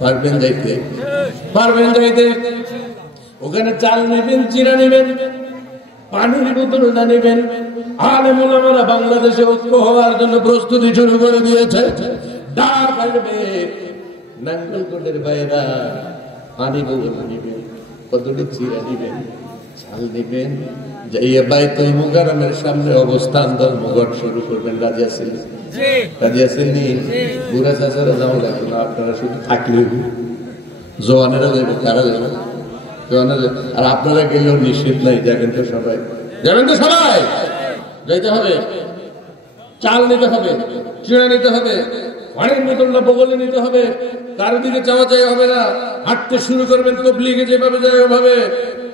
পারবেন যাইতে? পারবেন যাইতে? ওখানে চাল নেবেন, চিরা নেবেন, পানির বোতলটা নেবেন। আলেম ওলামারা বাংলাদেশে ঐক্য হওয়ার জন্য প্রস্তুতি শুরু করে দিয়েছে। ডাক আসবে, নাঙ্গলকোটের বাইরা পানি বোতল নেবেন, কতটি চিরা নেবেন, চাল নেবেন, যাইয়া বাইতুল মুকাররমের সামনে অবস্থান ধর্মঘট শুরু করবেন। রাজি আছেন? রাজি আছেন? বুড়া চাচারা যাওয়া লাগবে না, আপনারা শুধু থাকলে জওয়ানেরা যাবে, কারা যাবে? আর আপনারা গেলেও নিষেধ নাই, যাবেন তো সবাই, যাবেন তো সবাই, যাইতে হবে। চাল নিতে হবে, চিড়া নিতে হবে, পানির বোতলটা বগলে নিতে হবে, কারো দিকে চাওয়া যায় হবে না। হাঁটতে শুরু করবেন, তবলিগে যেভাবে যায় ওভাবে।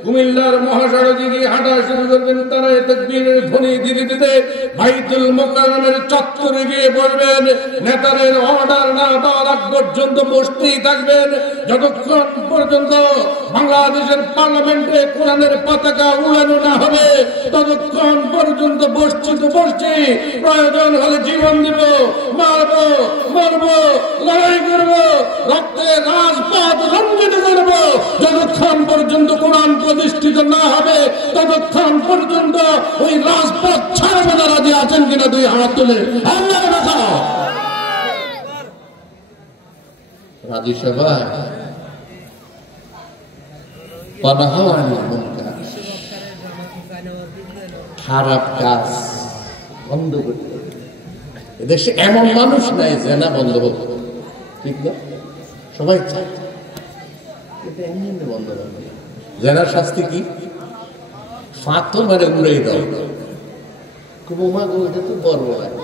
কুমিল্লার মহাসড়কে গিয়ে হাঁটা শুরু করবেন, তারা তাকবীরের ধ্বনি দিতে দিতে বাইতুল মুকাররমের চত্বরে গিয়ে বসবেন। নেতাদের অর্ডার না পাওয়ার আগ পর্যন্ত বসতেই থাকবেন, যতক্ষণ পর্যন্ত বাংলাদেশের পার্লামেন্টে কোরআনের পতাকা উড়ানো না হবে ততক্ষণ পর্যন্ত বসছি তো বসছি। প্রয়োজন হলে জীবন দিব, মারবো, মরবো, লড়াই করবো, রক্তের রাজপথ রঞ্জিত করবো। যতক্ষণ পর্যন্ত কোরআন প্রতিষ্ঠিত না হবে ততক্ষণ পর্যন্ত ওই রাজপথ ছাড়বে না। রাজি আছেন কিনা? দুই হাত তুলে আল্লাহ রাখা। রাজি সবাই? খারাপ কাজ বন্ধ করতে হবে। এদেশে এমন মানুষ নাই যে না বন্ধ করতে, ঠিক না? সবাই চায় বন্ধ করবে। জেনার শাস্তি কি? ফাঁতো মারে উড়াই দাও। বোমা গোলটা তো বড় লাগে,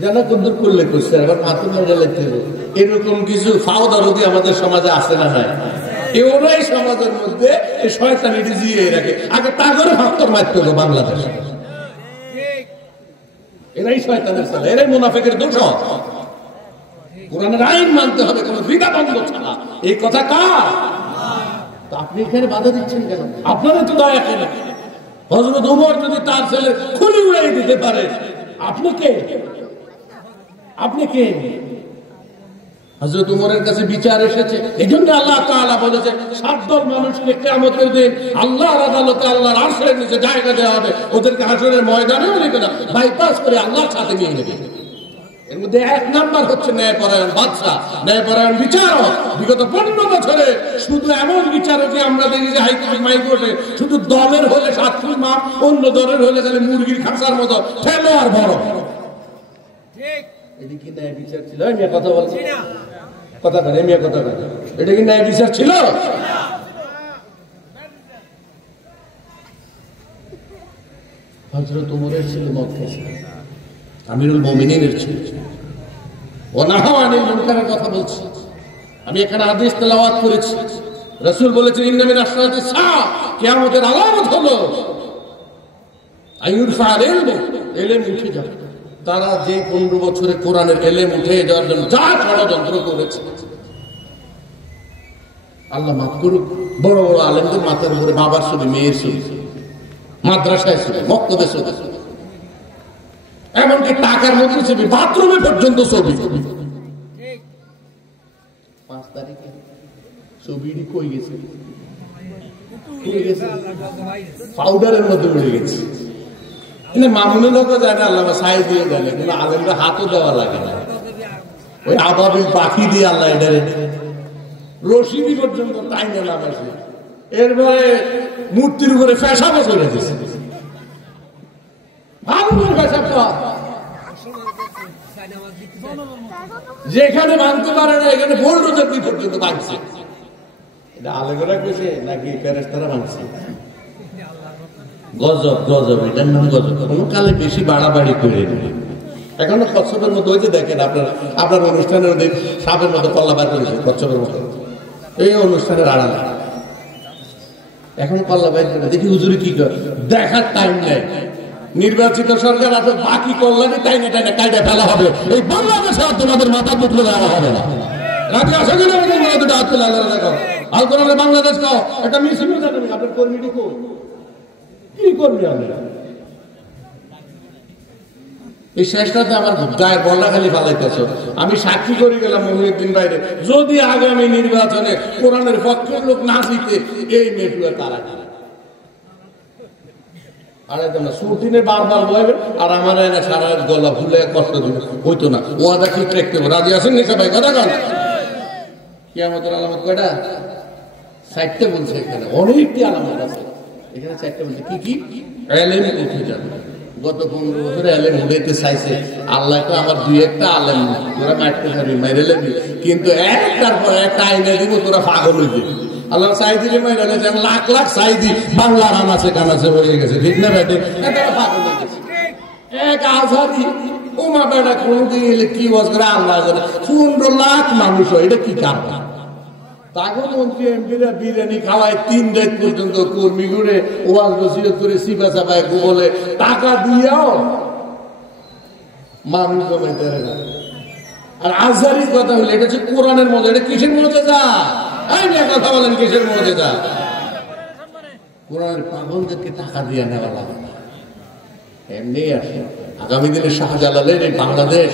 জানা কদ্দুর করলে করছে, আবার ফাঁতো মারে লাগতে হবে। এরকম কিছু ফাওদারতি আমাদের সমাজে আছে না? নাই? ওরাই সমাজের মধ্যে এই শয়তানিটি জিয়ে রাখে। আগে তাগরে ফাঁতর মারতে হলো বাংলাদেশ। এরাই শয়তানের ছেলে, এরাই মুনাফিকের দোষর। কোরআনের আইন মানতে হবে, কোনো দ্বিধাদ্বন্দ্ব ছাড়া। এই কথা কার? আপনি এখানে বাধা দিচ্ছেন কেন? আপনারা তো দয়া কেন? হযরত ওমর যদি তার ছেলে খুলি উড়াই দিতে পারে, আপনি কে? আপনি কে? হযরত ওমরের কাছে বিচার এসেছে, এজন্য আল্লাহ তাআলা বলেছে 7 দল মানুষকে কিয়ামতের দিন আল্লাহর আদালতে আল্লাহর আরশের নিচে জায়গা দেওয়া হবে। ওদেরকে হাসরের ময়দানেও নেবে না, বাইপাস করে আল্লাহর সাথে নিয়ে নেবে। এর মধ্যে 1 নাম্বার হচ্ছে ন্যায়পরায়ণ বাদশা, ন্যায়পরায়ণ বিচারক। বিগত 15 বছরে শুধু এমন বিচারকই আমরা দেখি যে হাইকোর্ট মাইকোর্টে শুধু দলের হলে 7 মাপ, অন্য দলের হলে খালি মুরগির খাঁচার মতো ঠেলো আর বড়। ঠিক, এটা কি ন্যায় বিচার ছিল? আমি কথা বলছি না, কথা বলে আমি কথা বলি, এটা কি ন্যায় বিচার ছিল? হযরত ওমরের ছিল মক্কা, আমিরুল মুমিনিনের ছিল। ওয়ানাহানিল মুনকারের কথা বলছি আমি। এখানে হাদিস তেলাওয়াত করেছি, রাসূল বলেছেন ইন্না মিন আশরাতিস সাআ, কিয়ামতের আলামত হলো আইয়ুরফা'আল ইলম, ইলম উঠে যাবে। তারা যে 15 বছরে কোরআনের ইলম উঠে যাওয়ার জন্য যা ষড়যন্ত্র করেছে, আল্লাহ মাফ করুক। বড় বড় আলেমদের মাথার উপরে বাবার ছবি, মেয়ের ছবি, মাদ্রাসায় ছবি, মক্তবে ছবি, এমনকি টাকার মধ্যে ছবি, বাথরুমে পর্যন্ত ছবি। 5 তারিখে ছবিটি কই গেছে? পাউডারের মধ্যে উড়ে গেছে। মামুনের লোক জানে, আল্লাহ সাই দিয়ে জানে, কিন্তু আলেমরা হাতও দেওয়া লাগে না। ওই আবাবিল পাখি দিয়ে আল্লাহ এটা রশিদি পর্যন্ত টাইনে লাগাইছে। এরপরে মূর্তির উপরে ফেসাবো করে দিচ্ছে। যেখানে ভাঙতে পারে না এখানে বোল্ডোজার দিয়ে পর্যন্ত ভাঙছে। এটা আলেমরা কইছে নাকি ফেরেশতারা ভাঙছে? গজব, গজব, এটার নাম গজব। কোন কালে বেশি বাড়াবাড়ি করে এখনো কচ্ছপের মতো হয়েছে। দেখেন আপনার অনুষ্ঠানের মধ্যে সাপের মতো কল্লা বার করেছে, কচ্ছপের মতো। এই অনুষ্ঠানের আড়ালে এখন কল্লা বাইর করে দেখি হুজুরি কি করে, দেখার টাইম নেই। নির্বাচিত সরকার আছে, বাকি কল্যাণে টাইনে টাইনে কাইটা ফেলা হবে। এই বাংলাদেশে আর তোমাদের মাথা মুখলে দেওয়া হবে না। রাজি আসে কিনা? দুটো হাত তুলে আল্লাহ দেখো। আল কোরআনে বাংলাদেশ কাও একটা মিছিল জানেন আপনার কর্মীটি কি করবি? আমরা এই শেষটাতে আমার গায়ের বলটা খালি ফালাইতেছ। আমি সাক্ষী করে গেলাম মহিউদ্দিন বাইরে, যদি আগামী নির্বাচনে কোরআনের পক্ষের লোক না জিতে এই নেটুয়া তারা বারবার বলবে আর আমার সারা গলা ফুলে কষ্ট দিবে, হইতো না। ওয়াদা ঠিক রাখতে হবে। রাজি আছেন নি সবাই? কথা কন। কিয়ামতের আলামত কয়টা? 4টে বলছে এখানে, অনেকটি আলামত আছে এখানে। 4টে বলছে কি কি? এলেম উঠে যাবে। গত 15 বছরে এলেম উঠাইতে চাইছে আল্লাহ, তো আমার 2-1টা আলেম তোরা মারতে পারবি, মেরে লেবি, কিন্তু একটার পর একটা আইনে দিব, তোরা পাগল হয়ে যাবি। আল্লাহ চাই দিলে মেরে গেছে, লাখ লাখ চাই দি বাংলার আনাচে কানাচে হয়ে গেছে, ঠিক না বেটে? তারা পাগল হয়ে গেছে। এক আজাদি ওমা বেটা কোনো দিন এলে কি বস করে আল্লাহ করে 15 লাখ মানুষ হয়, এটা কি কারণ? তাকে মন্ত্রী এমপিরা বিরিয়ানি খাওয়ায় 3 রাত পর্যন্ত, কর্মী ঘুরে ওয়াজ নসিহত করে সিপা চাপায় বলে টাকা দিয়াও মানুষ জমাইতে পারে না। আর আজহারির কথা হলে এটা হচ্ছে কোরআনের মজা। এটা কিসের মজা? কথা বলেন, কিসের মজা? কোরআনের পাগলদেরকে টাকা দিয়ে নেওয়া লাগে না, এমনি আসে। আগামী দিনে শাহজালালের এই বাংলাদেশ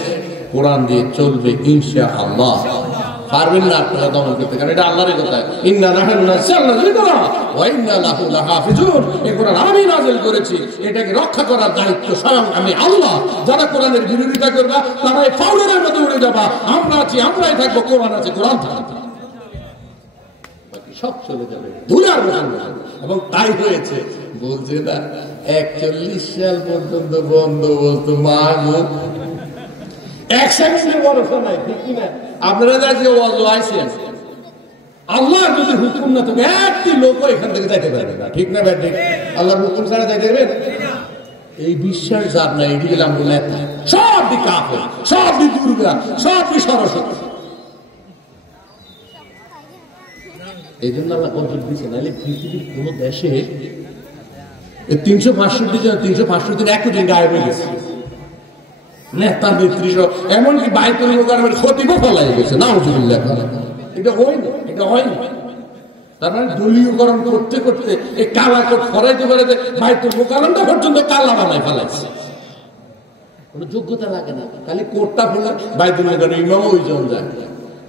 কোরআন দিয়ে চলবে ইনশাআল্লাহ। পারবেন না আপনারা দমন করতে, কারণ এটা আল্লাহরই কথা। ইন্না নাহনু নাযালনা যিকরা ওয়া ইন্না লাহু লাহাফিজুন। এই কোরআন আমি নাযিল করেছি, এটাকে রক্ষা করার দায়িত্ব স্বয়ং আমি আল্লাহ। যারা কোরআনের বিরোধিতা করবে তারা এই ফাউলের মধ্যে উড়ে যাবা। আমরা আছি, আমরাই থাকবো, কোরআন আছে, কোরআন থাকবে, বাকি সব চলে যাবে ধুলার মতো। এবং তাই হয়েছে। বলছে না 41 সাল পর্যন্ত বন্ধ বলতো মা গো, 1 সেকেন্ডের ভরসা নাই, ঠিক কিনা? আপনারা যা যে ওয়াজ আইছেন, আল্লাহ যদি হুকুম না থাকে একটি লোক এখান থেকে যাইতে পারবে না, ঠিক না ভাই? ঠিক। আল্লাহর হুকুম ছাড়া যাইতে পারবে না। এই বিশ্বাস যার না, এটি গেলাম বলে সব দিকে কাফের, সব দিকে দুর্গা, সব দিকে সরস্বতী। এই জন্য আল্লাহ কন্ট্রোল দিচ্ছে। নাহলে পৃথিবীর কোন দেশে 365 জন 365 দিন 1 দিন গায়েব হয়ে গেছে। নেতা নেত্রী এমনকি বাইতুল মুকাররমের খতিবও ফলাই গেছে। নাউজুবিল্লাহ। এটা হয় না, এটা হয় না। তার মানে দলীয়করণ করতে করতে এই কালা কোট ফরাইতে পারে বাইতুল মুকাররমটা পর্যন্ত কালা বানায় ফেলাইছে। কোনো যোগ্যতা লাগে না, খালি কোটটা ফেলে বাইতুল মুকাররম ইমাম ওইজন যায়।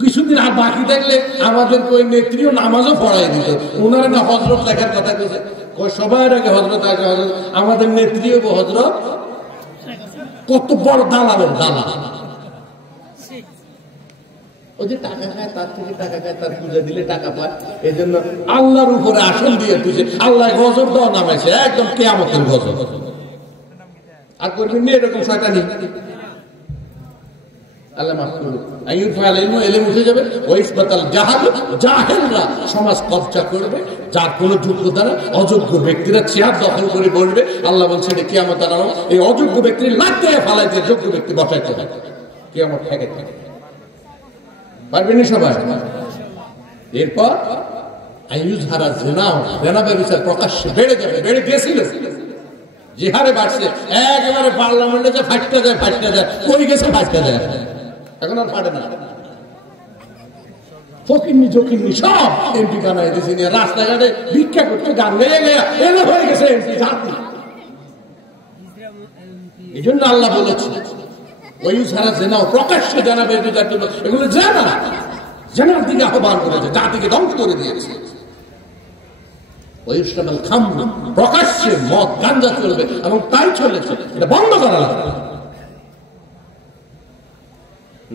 কিছুদিন আর বাকি থাকলে আমাদের ওই নেত্রীও নামাজও পড়াই দিত। ওনারা না হযরত লেখার কথা কইছে, সবার আগে হযরত আগে হযরত। আমাদের নেত্রীও হযরত। কত বড় দালালের দালাল। ওই যে টাকা খায়, তার থেকে টাকা খায়, তার পূজা দিলে টাকা পায়। এই জন্য আল্লাহর উপরে আসল দিয়ে তুই আল্লাহ গজব দেওয়া নামাইছে, একদম কিয়ামতের গজব। আর করবেন না এরকম শয়তানি। আল্লাহ মাফ করুন। এলেম উঠে যাবে। জাহেলরা সমাজ কবজা করবে, যার কোনো যোগ্যতা না। অযোগ্য ব্যক্তিরা চেয়ার দখল করে বসবে। আল্লাহ বলছে এটা কিয়ামত আলামত। এই অযোগ্য ব্যক্তির লাথে ফালাইতে যোগ্য ব্যক্তি বসাইতে হবে। কিয়ামত ঠেকে থাকে পারবেন সবাই। এরপর আইয়ুজহারা জিনাও, জিনা ব্যভিচার প্রকাশ্যে বেড়ে যাবে, বেড়ে গেছিল। যে হারে বাড়ছে একেবারে পার্লামেন্টে যে ফাটতে যায়, কই গেছে ফাটতে যায়, এখন আর ফাটে না। ফকিন্নি জকিন্নি সব এমপি বানাই দিয়েছে, রাস্তাঘাটে ভিক্ষা করতে গান গাইয়া গাইয়া এলো হয়ে গেছে এমপি জাতি। এই জন্য আল্লাহ বলেছে ওই ছাড়া জেনাও প্রকাশ্যে জানাবে, এগুলো জানার দিকে আহ্বান করেছে, জাতিকে ধ্বংস করে দিয়েছে। প্রকাশ্যে মদ গাঞ্জা চলবে এবং তাই চলেছে, এটা বন্ধ করা লাগবে।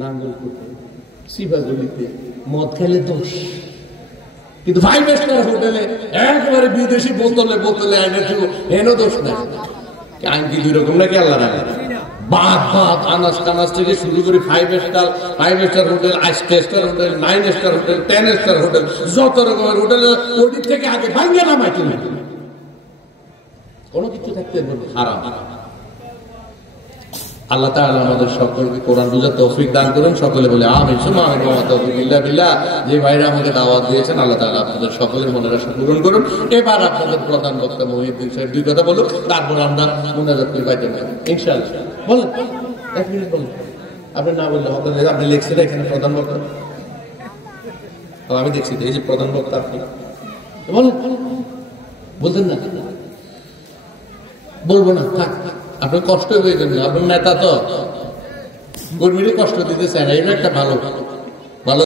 নাঙ্গলকোটে শিবাগলিতে মদ খেলে দোষ, কিন্তু 5 স্টার হোটেলে একেবারে বিদেশি বোতলে বোতলে এনে দোষ নাই। আইন কি 2 রকম নাকি? আল্লাহ রাখে। বাদ আনাজ কানাজ থেকে শুরু করে 5 star hotel, 8 star hotel, 9 star hotel, 10 star hotel, যত রকমের হোটেল ওদিক থেকে আগে ভাঙে নামাই তুমি। কোনো কিছু থাকতে হারাম। আল্লাহ তাআলা আমাদের সকলকে কোরআন বুঝার তৌফিক দান করুন। সকলে বলে আমিন। সুমা আমিন। ওয়া তাওফিক ইল্লা বিল্লাহ। যে ভাইরা আমাকে দাওয়াত দিয়েছেন, আল্লাহ তাআলা আপনাদের সকলের মনের আশা পূরণ করুন। এবার আপনাদের প্রধান বক্তা মহিউদ্দিন সাহেব 2 কথা বলুন, তারপর আমরা মুনাজাত করে বাইতে যাব ইনশাআল্লাহ। বলেন, 1 মিনিট বলুন। আপনি না বললে হবে না। আপনি লেখছেন এখানে প্রধান বক্তা, আমি দেখছি এই যে প্রধান বক্তা আপনি বলেন। বলতেন না? বলবো না, থাক। আপনি কষ্ট হয়ে যাবেন, আপনার নেতা তো কর্মীরা কষ্ট দিতে চায় না, এটা একটা ভালো ভালো